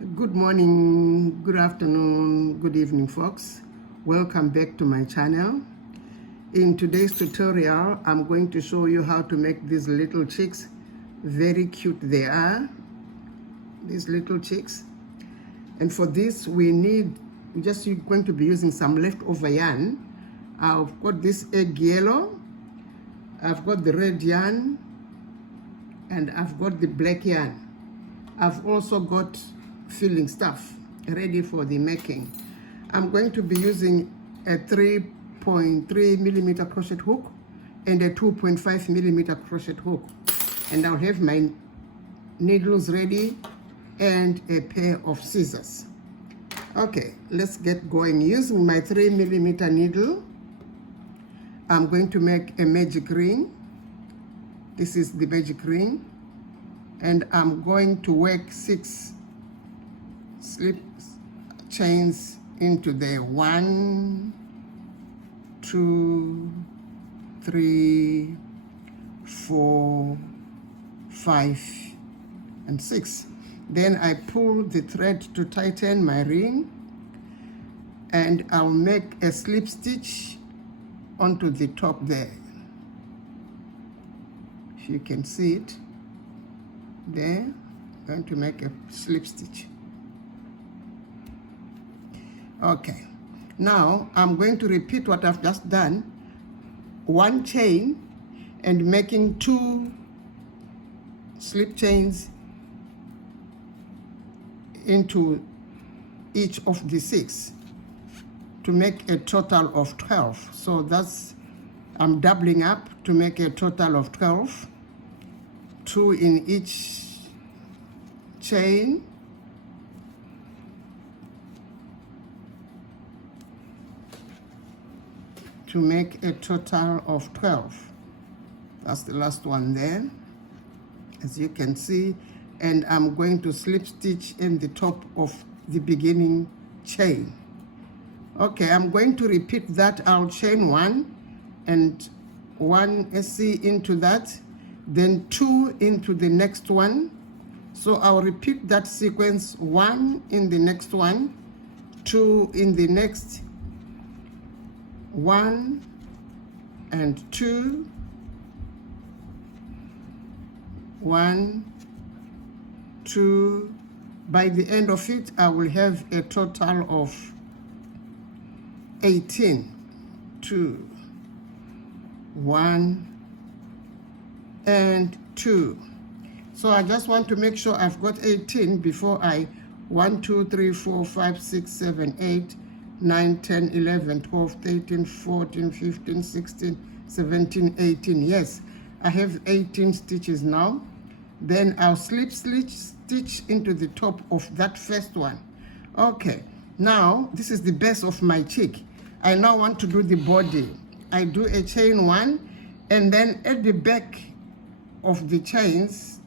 Good morning, good afternoon, good evening, folks. Welcome back to my channel. In today's tutorial, I'm going to show you how to make these little chicks. Very cute they are, these little chicks. And for this, we're going to be using some leftover yarn. I've got this egg yellow, I've got the red yarn, and I've got the black yarn. I've also got filling stuff ready for the making. I'm going to be using a 3.3 millimeter crochet hook and a 2.5 millimeter crochet hook, and I'll have my needles ready and a pair of scissors. Okay, let's get going. Using my 3 millimeter needle, I'm going to make a magic ring. This is the magic ring, and I'm going to work 6 slip chains into the 1, 2, 3, 4, 5, and 6. Then I pull the thread to tighten my ring, and I'll make a slip stitch onto the top there. If you can see it there, I'm going to make a slip stitch. Okay, now I'm going to repeat what I've just done. 1 chain and making 2 slip chains into each of the 6 to make a total of 12. So that's, I'm doubling up to make a total of 12. 2 in each chain, to make a total of 12. That's the last one there, as you can see. And I'm going to slip stitch in the top of the beginning chain. Okay, I'm going to repeat that. I'll chain 1 and 1 SC into that, then 2 into the next one. So I'll repeat that sequence: 1 in the next one, 2 in the next, 1 and 2, 1, 2. By the end of it, I will have a total of 18. 2, 1 and 2. So I just want to make sure I've got 18 before I 1, 2, 3, 4, 5, 6, 7, 8, 9, 10, 11, 12, 13, 14, 15, 16, 17, 18. Yes, I have 18 stitches now. Then I'll slip stitch into the top of that first one. Okay, now this is the base of my chick. I now want to do the body. I do a chain 1, and then at the back of the chains,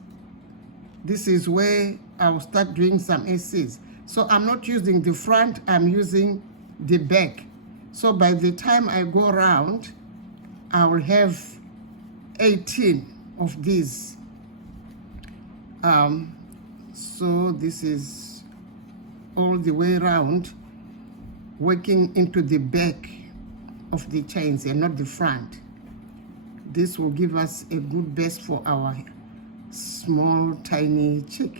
this is where I'll start doing some SCs. So I'm not using the front, I'm using the back. So by the time I go around, I will have 18 of these. So this is all the way around, working into the back of the chains and not the front. This will give us a good base for our small tiny chick.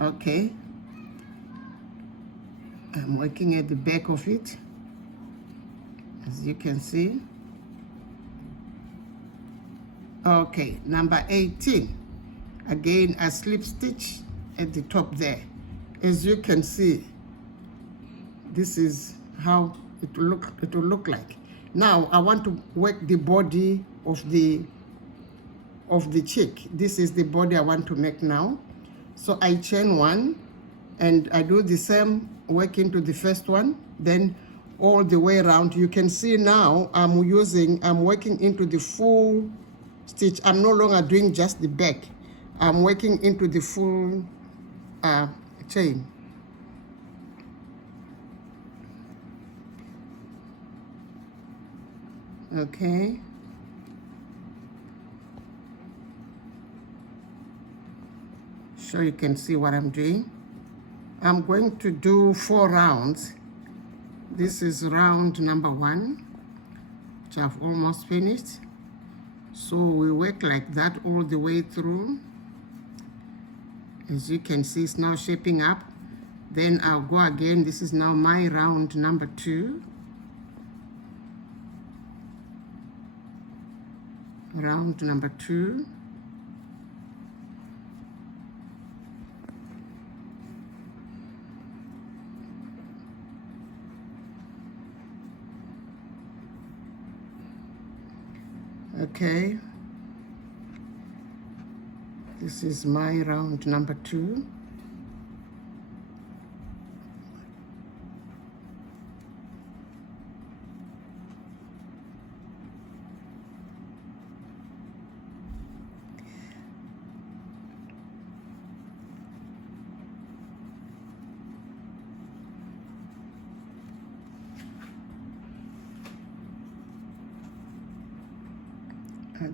Okay, I'm working at the back of it, as you can see. Okay, number 18. Again, I slip stitch at the top there. As you can see, this is how it will look like. Now I want to work the body of the chick. This is the body I want to make now. So I chain 1 and I do the same, work into the first one, then all the way around. You can see now I'm working into the full stitch. I'm no longer doing just the back. I'm working into the full chain. Okay. So you can see what I'm doing. I'm going to do 4 rounds. This is round number 1, which I've almost finished. So we work like that all the way through. As you can see, it's now shaping up. Then I'll go again. This is now my round number 2. Round number 2. Okay, this is my round number 2.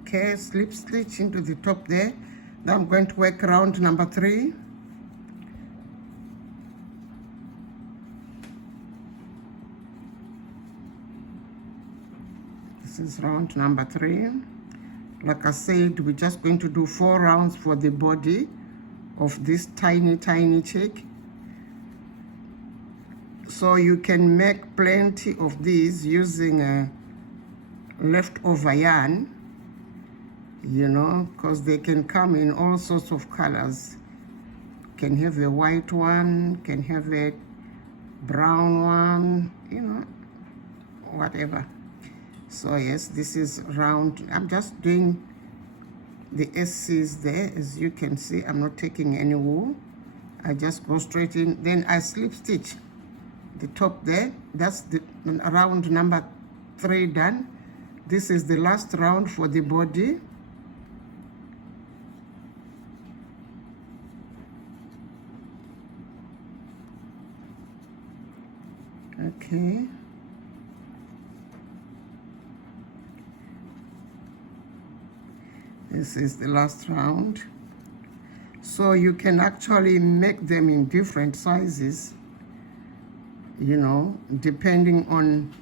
Okay, slip stitch into the top there. Now I'm going to work round number 3. This is round number 3. Like I said, we're just going to do 4 rounds for the body of this tiny chick. So you can make plenty of these using a leftover yarn, you know, because they can come in all sorts of colors. Can have a white one, can have a brown one, you know, whatever. So yes, this is round. I'm just doing the SCs there. As you can see, I'm not taking any wool. I just go straight in. Then I slip stitch the top there. That's the round number 3 done. This is the last round for the body. Okay. This is the last round. So you can actually make them in different sizes, you know, depending on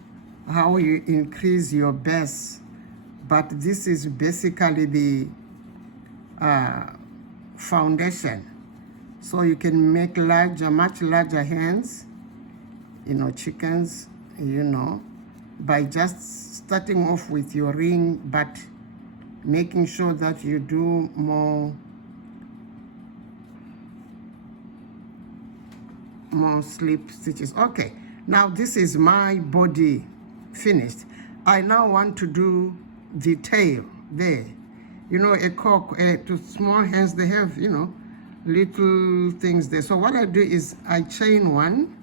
how you increase your base. But this is basically the foundation. So you can make larger, much larger hands, you know, chickens, you know, by just starting off with your ring, but making sure that you do more slip stitches. Okay, now this is my body finished. I now want to do the tail there. You know, a cock, to small hands, they have, you know, little things there. So what I do is I chain 1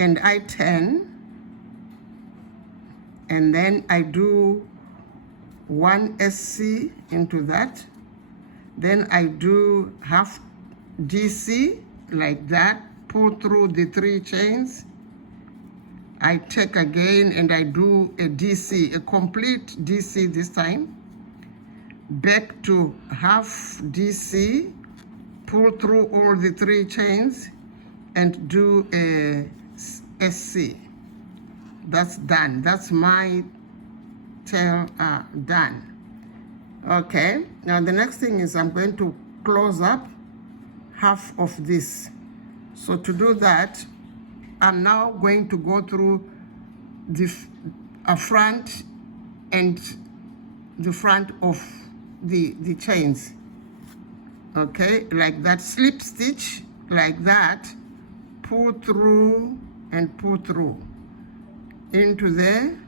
and I turn, and then I do 1 SC into that. Then I do half DC like that, pull through the 3 chains. I take again and I do a DC, a complete DC this time. Back to half DC, pull through all the 3 chains and do a SC. That's done. That's my tail done. Okay, now the next thing is I'm going to close up half of this. So to do that, I'm now going to go through the front and the front of the chains. Okay, like that, slip stitch like that, pull through and pull through into there.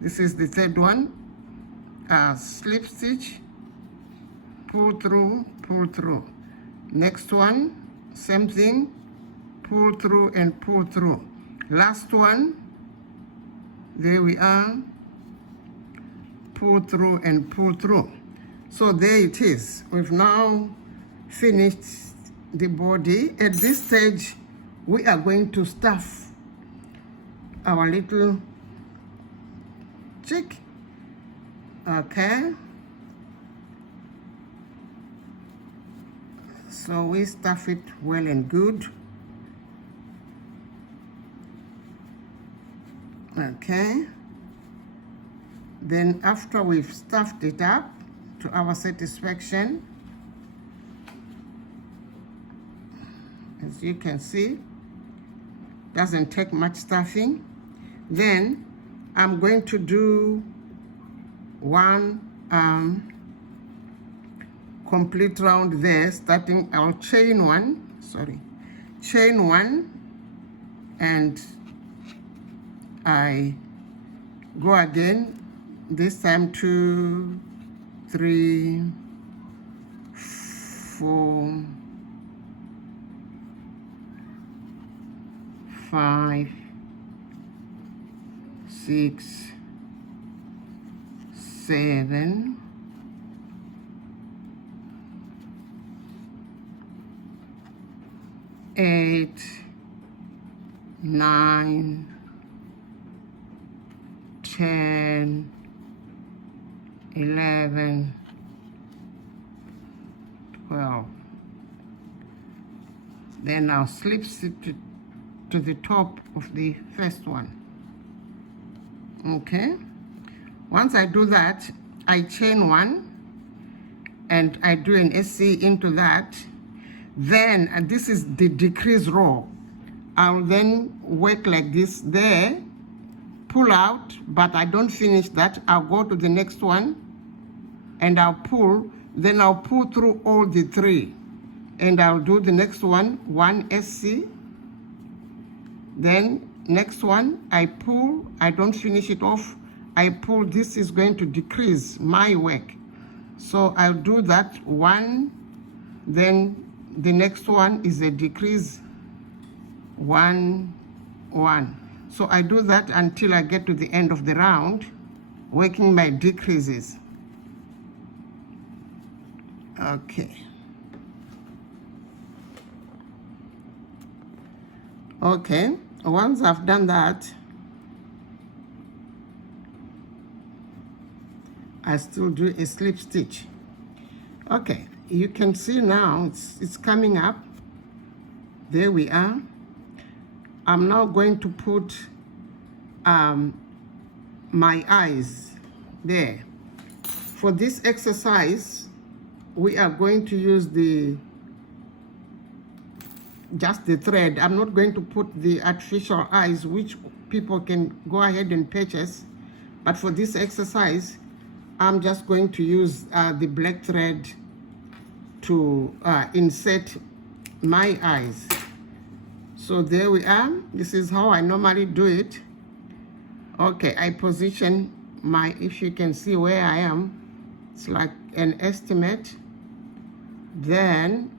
This is the 3rd one. Slip stitch, pull through, pull through. Next one, same thing, pull through and pull through. Last one, there we are, pull through and pull through. So there it is. We've now finished the body. At this stage, we are going to stuff our little chick. Okay. So we stuff it well and good. Okay. Then after we've stuffed it up to our satisfaction, as you can see, doesn't take much stuffing. Then I'm going to do one complete round there, starting, I'll chain one, and I go again, this time 2, 3, 4, 5, 6, 7, 8, 9, 10, 11, 12. Then I'll slip it to the top of the first one. Okay. Once I do that, I chain one and I do an SC into that. Then, and this is the decrease row, I'll then work like this there, pull out, but I don't finish that. I'll go to the next one and I'll pull, then I'll pull through all the 3 and I'll do the next one, 1 SC. Then next one, I pull, I don't finish it off, I pull. This is going to decrease my work. So I'll do that 1, then the next one is a decrease, 1, 1. So I do that until I get to the end of the round, working my decreases. Okay. Okay, once I've done that, I still do a slip stitch. Okay, you can see now it's coming up. There we are. I'm now going to put my eyes there. For this exercise, we are going to use just the thread. I'm not going to put the artificial eyes, which people can go ahead and purchase. But for this exercise, I'm just going to use the black thread to insert my eyes. So there we are. This is how I normally do it. Okay, I position my, if you can see where I am, it's like an estimate. Then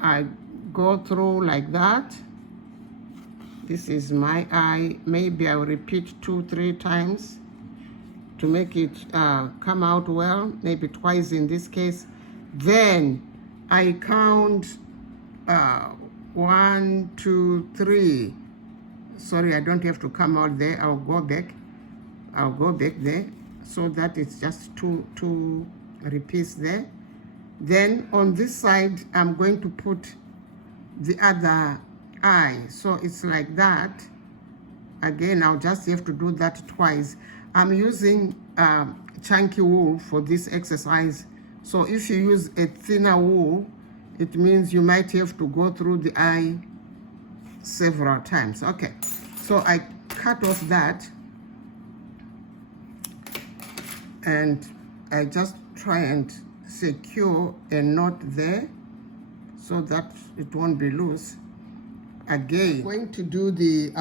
I go through like that. This is my eye. Maybe I'll repeat 2, 3 times to make it come out well, maybe twice in this case. Then I count 1, 2, 3. Sorry, I don't have to come out there. I'll go back there, so that it's just two repeats there. Then on this side, I'm going to put the other eye. So it's like that. Again, I'll just have to do that twice. I'm using chunky wool for this exercise. So if you use a thinner wool, it means you might have to go through the eye several times. Okay, so I cut off that and I just try and secure a knot there so that it won't be loose. Again, I'm going to do the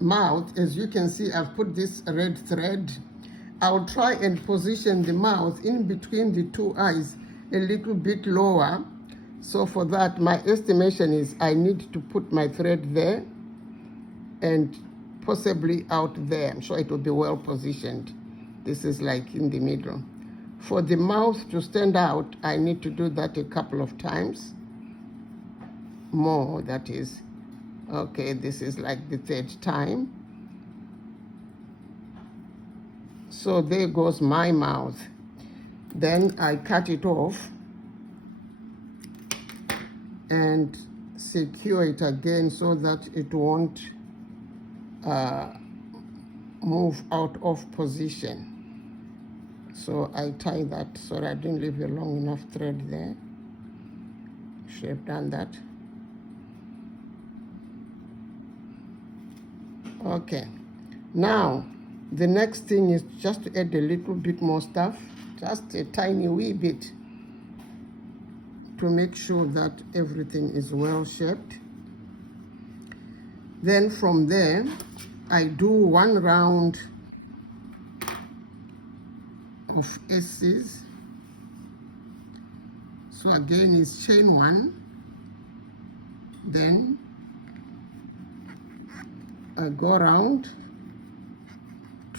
mouth. As you can see, I've put this red thread. I'll try and position the mouth in between the 2 eyes a little bit lower. So for that, my estimation is I need to put my thread there and possibly out there. I'm sure it will be well positioned. This is like in the middle. For the mouth to stand out, I need to do that a couple of times. More, that is. Okay, this is like the 3rd time. So there goes my mouth. Then I cut it off. and secure it again so that it won't move out of position. So I tie that. Sorry, I didn't leave a long enough thread there. Should have done that. Okay, now the next thing is just to add a little bit more stuff, just a tiny wee bit, to make sure that everything is well shaped. Then from there, I do one round of S's. So again, it's chain 1, then I go around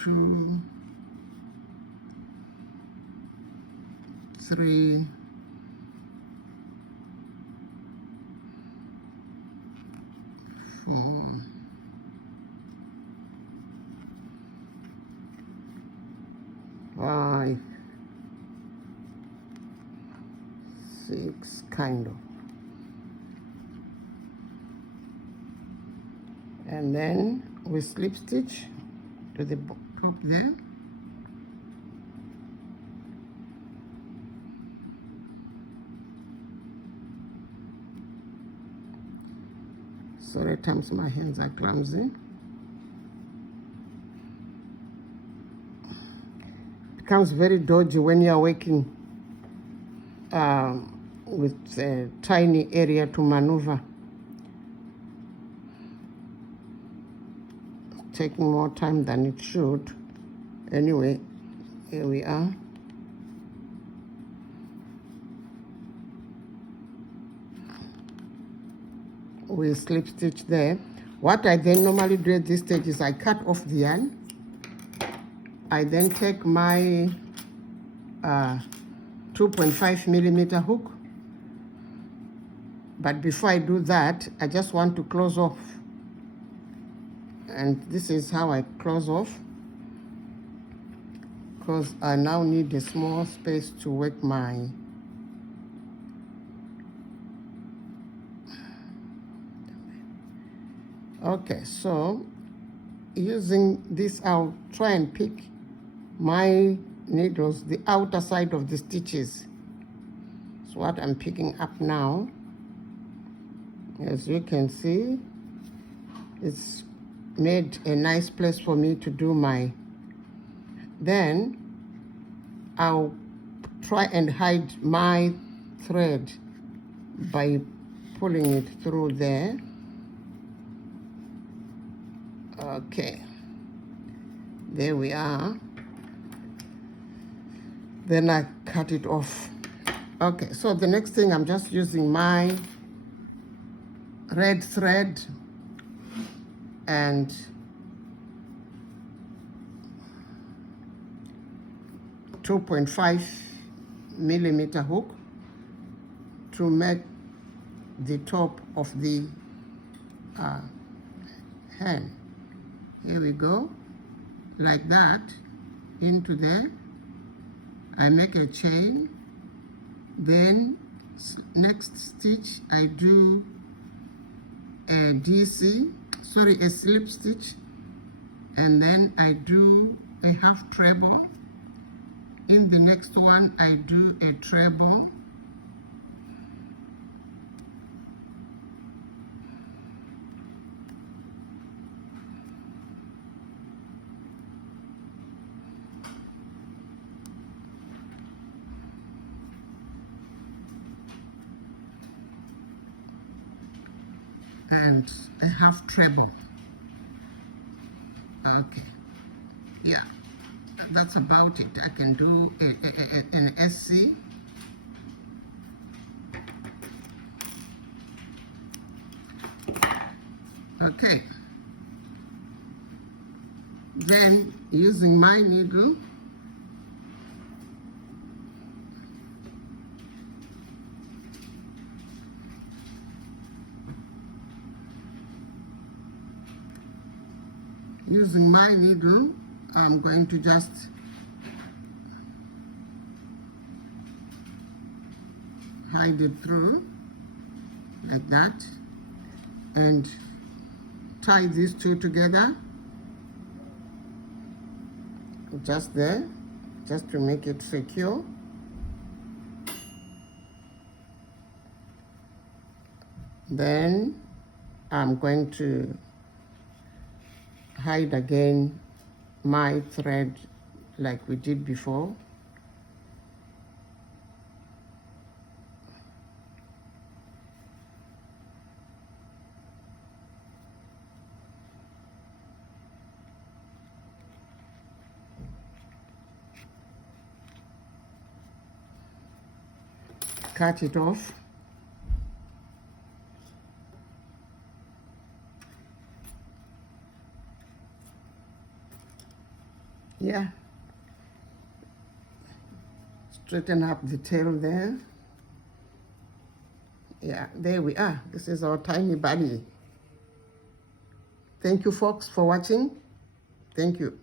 2, 3, 4, 5, 6, kind of. And then we slip stitch to the top there. Sorry, at times my hands are clumsy. Becomes very dodgy when you are working with a tiny area to maneuver. Taking more time than it should. Anyway, here we are. We slip stitch there. What I then normally do at this stage is I cut off the yarn. I then take my 2.5 millimeter hook. But before I do that, I just want to close off. And this is how I close off, because I now need a small space to work my okay. So using this, I'll try and pick my needles, the outer side of the stitches. So what I'm picking up now, as you can see, it's made a nice place for me to do my, then I'll try and hide my thread by pulling it through there. Okay, there we are. Then I cut it off. Okay, so the next thing, I'm just using my red thread and .5 millimeter hook to make the top of the hand. Here we go, like that, into there. I make a chain, then next stitch I do a a slip stitch, and then I do a half treble. In the next one I do a treble, and a half treble. Okay, yeah, that's about it. I can do an SC. Okay, then using my needle, I'm going to just hide it through. like that, and tie these two together just there, just to make it secure. Then I'm going to hide again my thread like we did before. Cut it off. Yeah. Straighten up the tail there. Yeah, there we are. This is our tiny bunny. Thank you, folks, for watching. Thank you.